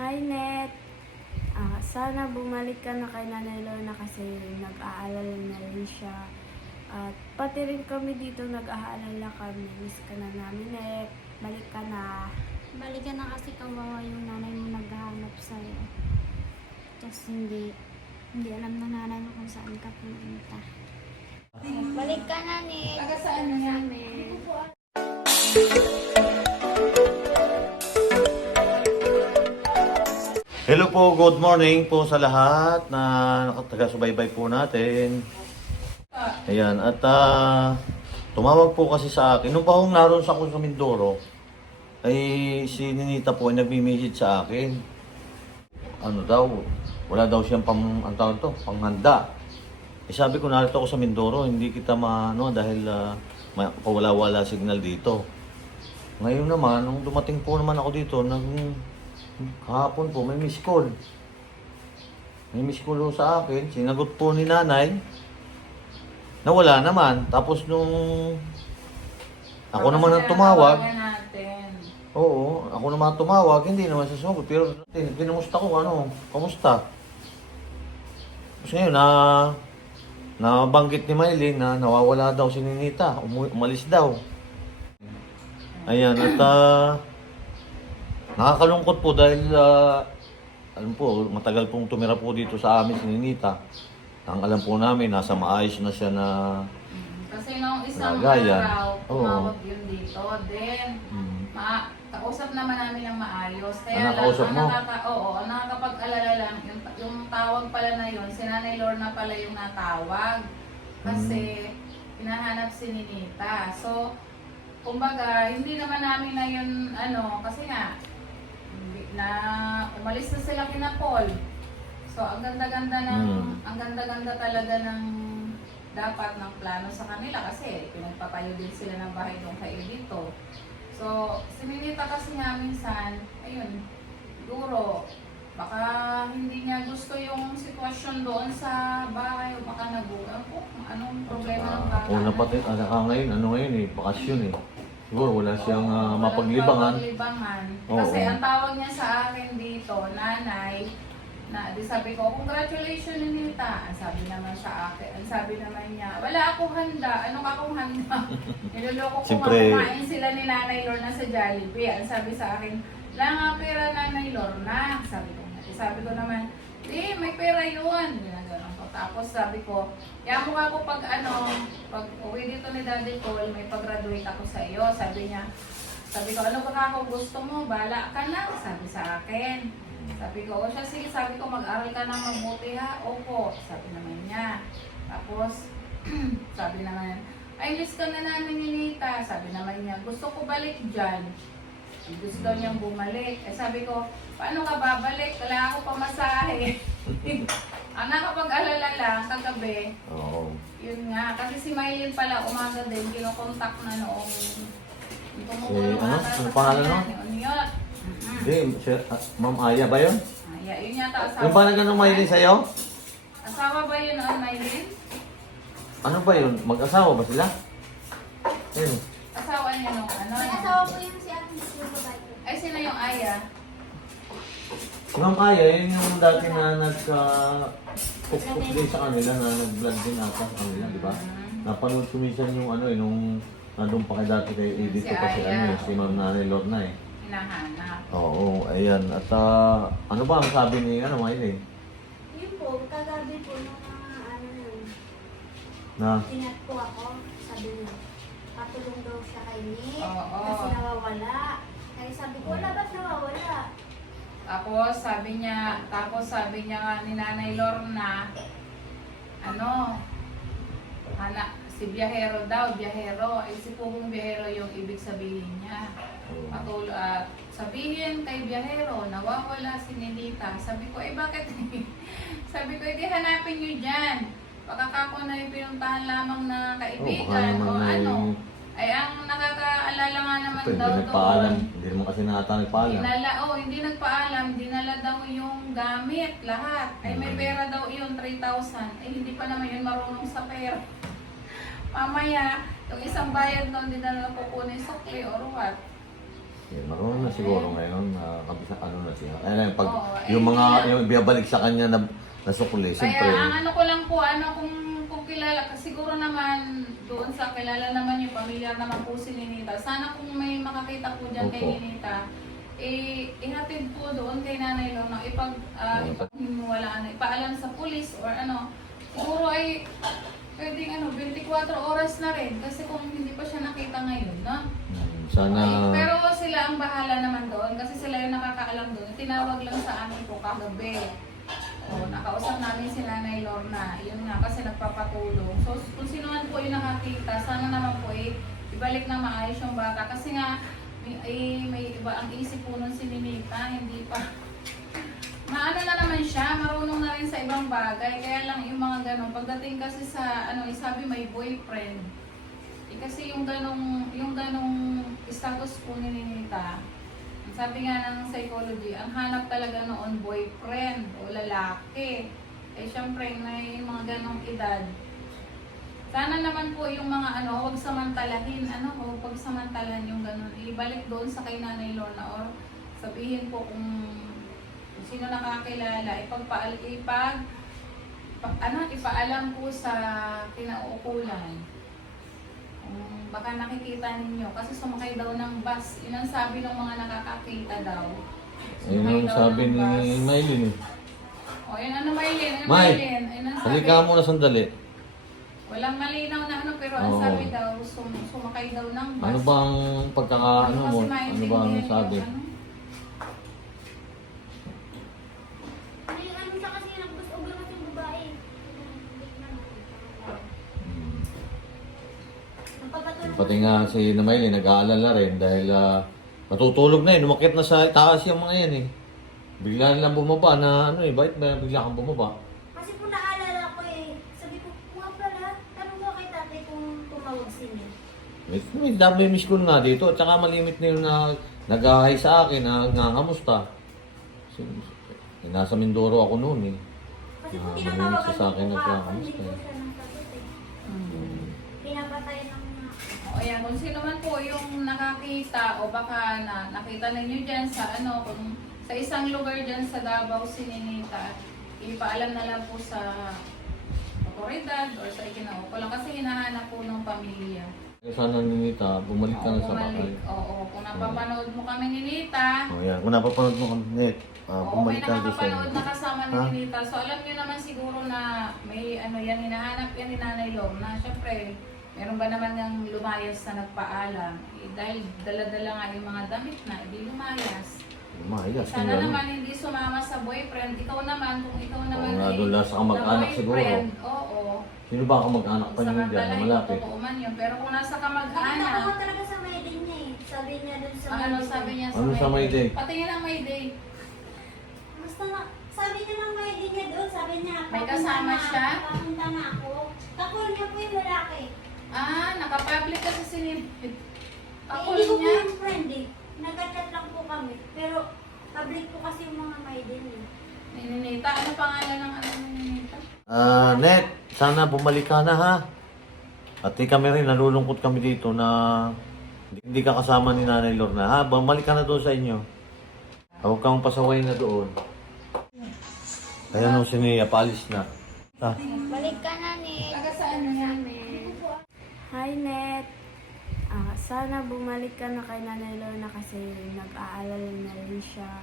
Hi, Net. Sana bumalik ka na kay Nanay Lorna kasi nag-aalala na rin siya. At pati rin kami dito nag-aalala kami. Miss ka na namin, Net. Balik ka na. Balik ka na kasi kawawa yung nanay mo naghahanap sa'yo. Tapos hindi alam ng nanay mo kung saan ka pumunta. Balik ka na, Nick. Taga saan na yan? Hello po, good morning po sa lahat na nakataga-subaybay po natin. Ayan, at tumawag po kasi sa akin. Nung pa akong naroon sa ako sa Mindoro, ay si Ninita po ay nagme-message sa akin. Ano daw, wala daw siyang panghanda. Eh sabi ko, narito ako sa Mindoro, hindi kita maano dahil pawala-wala signal dito. Ngayon naman, nung dumating po naman ako dito, kahapon po, may miss call. May miss call sa akin. Sinagot po ni nanay. Nawala naman. Tapos nung ako naman ang tumawag. Oo, ako naman ang tumawag. Hindi naman sasagot. Pero kinumusta ko, kamusta? Tapos ngayon, nabanggit ni Maylin na nawawala daw si Ninita. Umalis daw. Ayan, at nakakalungkot po dahil alam po, matagal pong tumira po dito sa amin si Ninita. Ang alam po namin, nasa maayos na siya na Kasi nung isang lagayan. araw, tumawag yun dito. Then, kausap naman namin ng maayos. Kaya nakausap mo? ang nakakapag-alala lang, yung tawag pala na yun, si Nanay Lorna pala yung natawag. Kasi, hinahanap si Ninita. So, kumbaga, hindi naman namin na yun, kasi nga, na umalis na sila kina Paul. So, ang ganda-ganda talaga ng dapat ng plano sa kanila kasi pinagpatayo din sila ng bahay doon kay Edito. So, si Ninita kasi nga minsan, ayun, siguro, baka hindi niya gusto yung sitwasyon doon sa bahay o baka nagulang po anong problema ng bata. Una pati, ngayon bakasyon eh. Siguro wala siyang mapaglibangan. Kasi ang tawag niya sa akin dito, nanay, di sabi ko, congratulations Ninita. Ang sabi naman sa akin, ang sabi naman niya, wala akong handa. Anong akong handa? Niloloko ko kumain sila ni Nanay Lorna sa Jollibee. Ang sabi sa akin, wala nga pera Nanay Lorna. Sabi ko naman, may pera yun. Tapos sabi ko, mo ako pag uwi dito ni Daddy Paul, may pag-graduate ako sa iyo. Sabi ko, ano ba ako gusto mo? Bala ka na, sabi sa akin. Sabi ko, siya, sige, sabi ko, mag-aral ka ng mabuti ha? Opo, sabi naman niya. Tapos, sabi naman, ay, miss ka na namin Ninita. Sabi naman niya, gusto ko balik dyan. Gusto daw niyang bumalik. Eh sabi ko, paano ka babalik? Wala ako pamasahe. Ang nakapag-alala lang kagabi, yun nga. Kasi si Maylin pala umaga din, kinokontak na noong tumutulong Ano pangalan no? Onyot. Hindi, Ma'am Aya ba yun? Aya, yun yata asawa. Yung parang ganun Maylin sa'yo? Asawa ba yun noon, Maylin? Ano ba yun? Mag-asawa ba sila? Ayun. Asawa niya nung May asawa po yung si Ate yung babae ko. Ay, sino yung Aya? Si Ma'am Aya, yun yung dati na nagka-cook din sa kanila, na nag-vlog din ata sa kanila, di ba? Napanood ko minsan yung yung nandun pa kay dati kay Edith ko kasi Aya. si Ma'am Nanay Lorna eh. Hinahanap. Oo, ayan. At ano ba ang sabi ni Maylin? Yun po, kagabi po nung Na? tinat ko ako, sabi niya, patulong daw siya kay Nick, Oo. kasi nawawala. Kaya sabi ko, wala ba't nawawala? Tapos sabi niya nga ni Nanay Lorna, si biyahero daw, ay si Pugong biyahero yung ibig sabihin niya. Sabihin kay biyahero, nawawala si Ninita. Sabi ko, bakit? Sabi ko, hanapin niyo dyan. Baka kako na yung pinuntahan lamang na kaibigan Ay, ang nakakaalala nga naman daw doon. Hindi naman kasi nagpaalam. Hindi nagpaalam. Dinala daw yung gamit, lahat. Ay, may pera daw yun, 3,000. Ay, hindi pa naman yun marunong sa pera. Mamaya, yung isang bayad noon, hindi na lang kukunin sukli or what. Marunong na siguro ngayon, kabisa, ano na siya. Kaya lang, pag Oo, yung mga, kaya- yung ibabalik sa kanya na nasukuli, Kaya siyempre. ang ano ko lang po, kung kilala, kasi siguro naman doon sa kilala naman yung pamilyar naman po si Ninita. Sana kung may makakita po dyan kay Opo. Ninita, ihatid po doon kay Nanay Lorna, wala na, ipaalam sa pulis or ano, siguro ay pwedeng 24 oras na rin kasi kung hindi pa siya nakita ngayon, no? Sana, Pero sila ang bahala naman doon kasi sila yung nakakaalam doon. Tinawag lang sa amin po kagabi. O, nakausap namin si Nanay Lorna. Yun nga, kasi nagpapatulong. So, kung sino man po yung nakakita, sana naman po ibalik na maayos yung bata. Kasi nga, may iba ang isip po nun si Ninita, hindi pa. Maano na naman siya, marunong na rin sa ibang bagay. Kaya lang yung mga ganun. Pagdating kasi sa, sabi may boyfriend. Kasi yung ganong status po ni Ninita, sabi nga ng psychology, ang hanap talaga noon boyfriend o lalaki. Syempre, may mga ganong edad. Sana naman po yung mga huwag samantalahin, huwag pagsamantalahan yung ganon. Ibalik doon sa kay Nanay Lorna or sabihin po kung sino nakakilala, ipaalam po sa kinauukulan. Baka nakikita ninyo kasi sumakay daw ng bus. Yun ang sabi ng mga nakakakita daw. yun ang sabi ni Maylin. O yun Maylin, May, Maylin. Ayun ang sabi. halika muna sandali. Walang malinaw na pero ang Oo. sabi daw, sumakay daw ng bus. Ano bang pagkakaano mo? Kasi Ano maintindihan ba ang yung sabi? Ano siya kasi nagpus-ugan kasi yung babae. Nagpapatulong. Pati nga si Maylin nag-aalala rin dahil natutulog na umakyat na sa taas yung mga yan Bigla lang bumaba na bakit ba bigla kang bumaba? Kasi po naalala ko sabi ko, nga pala, tanong ko kay tatay kung tumawag si Nick. May dami miss ko nga dito at saka malimit na yun na nag-ahay sa akin na nangamusta. Nasa Mindoro ako noon Kasi po Malimit tinatawagan siya sa akin ko po nagkakamusta. hindi po siya ng sagot Pinapatay ng O ayan, kung sino man po yung nakakita o baka nakita ninyo dyan sa kung sa isang lugar dyan sa Davao, si Ninita, ipaalam na lang po sa otoridad or sa ikinaukulan kasi hinahanap po ng pamilya. Sana Ninita, bumalik ka na sa bahay. Bumalik. Oo, kung napapanood mo kami ni Ninita, Yan. Kung napapanood mo kami, Net, may bumalik ka na sa nakakapanood na kasama ni Ha? Ninita. So alam niyo naman siguro na may yan, hinahanap yan ni Nanay Lorna. Siyempre, meron ba naman yung lumayas na nagpaalam? Dahil dala-dala nga yung mga damit na, hindi lumayas. Lumayas. Sana naman hindi sumama sa boyfriend. Ikaw naman, kung ikaw naman nga, doon lang sa kamag-anak siguro. Oo. Sino ba ang mag-anak pa niyo dyan na Samantala, malapit? totoo man yun. Pero kung nasa Nakita ko kamag-anak, talaga sa Mayday niya Sabi niya dun sa sabi niya Ano sa Mayday? Patingin ang Mayday. Basta sabi niya ng Mayday niya doon, sabi niya, May "Papunta kasama na, siya?" Papunta na ako. Kakul niya po yung lalaki. Nakapublic kasi ako Hindi ko po niya. yung friend Nag-chat lang po kami. Pero public po kasi yung mga Mayday niya. Ninita, ano pangalan ng Ninita? Net, sana bumalik ka na ha. At kami rin, nalulungkot kami dito na hindi ka kasama ni Nanay Lorna. Ha, bumalik ka na doon sa inyo. Huwag kang pasaway na doon. Kaya nung si Nia, paalis na. Balik ka na ni. Taga saan niya? Hi, Net. Sana bumalik ka na kay Nanay Lorna kasi nag-aalala na rin siya.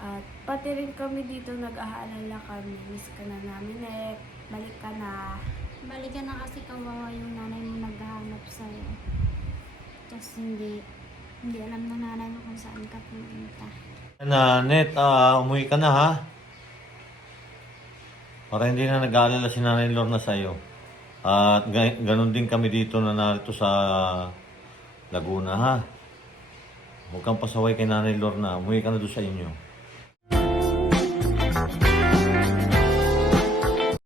At pati rin kami dito nag-aalala kami. Miss ka na namin, Net. Balik ka na. Balik ka na kasi kawawa yung nanay mo naghahanap sa'yo. Tapos hindi alam ng nanay mo kung saan ka pumunta. Net, umuwi ka na ha. Para hindi na nag-aalala si Nanay Lorna sa'yo. At ganun din kami dito na narito sa Laguna ha. Huwag kang pasaway kay Nanay Lorna. Umuwi ka na doon sa inyo.